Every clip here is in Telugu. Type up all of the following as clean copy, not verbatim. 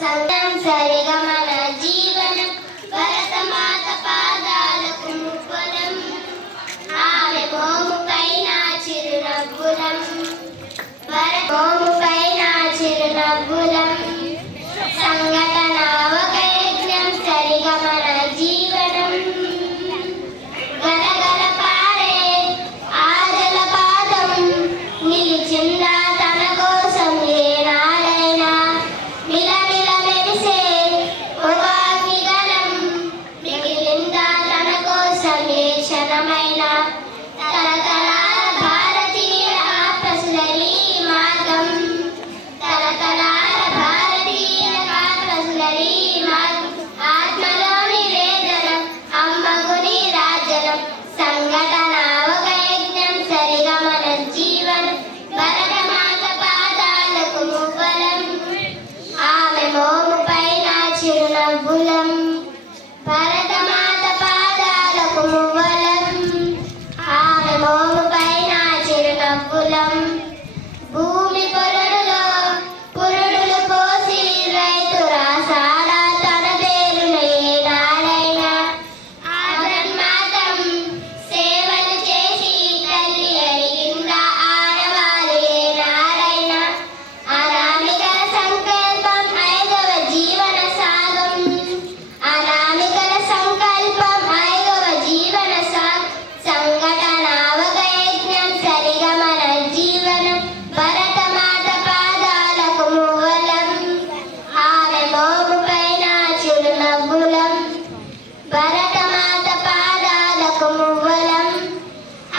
సంగం సరిగమన జీవనం భరతమాత పాదాలకు ముప్పలం ఆమె మోము పైన చిరునవ్వులం మోము పైన చిరునవ్వులం సంఘటన ఒక యజ్ఞం సరిగమన జీవనం గలగల పారే ఆ జలపాతం నిలిచిందా తన కోసం ఏనాడైనా మిలమిల మెరిసే ఒక అగ్నిగణం మిగిలిందా తన కోసం ఏ క్షణమైనా తరతరాల భారతీయ కాపసులరీ మార్గం తరతరాల భారతీయ కాపసులరీ మార్గం ఆత్మలోని వేదనం అమ్మగుని రాజనం సంఘటన ఒక యజ్ఞం సరిగమన జీవనం భరతమాత పాదాలకు మువ్వలం ఆమె మోము పైన చిరునవ్వులం భరతమాత పాదాలకు మువ్వలం ఆమె మోము పైన చిరునవ్వులం భూమి పొరడులో పురుడులు పోసి రైతు రాసాల తన పేరున ఏనాడైనా ఆభరణమాతం సేవలు చేసి తల్లి అడిగిందా ఆడవాళ్ళు ఏనాడైనా అనామికల సంకల్పం ఐదవ జీవన సాగం అనామికల సంకల్పం ఐదవ జీవన సాగం సంఘటన ఒక యజ్ఞం సరిగమన జీవనం భరతమాత పాదాలకు మువ్వలం ఆమె మోము పైన చిరునవ్వులం భరతమాత పాదాలకు మువ్వలం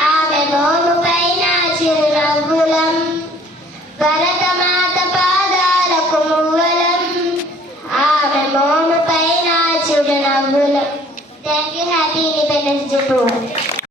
ఆమె మోము పైన చిరునవ్వులం భరతమాత పాదాలకు మువ్వలం ఆమె మోము పైన చిరునవ్వులం. Thank you. Happy independence day to all.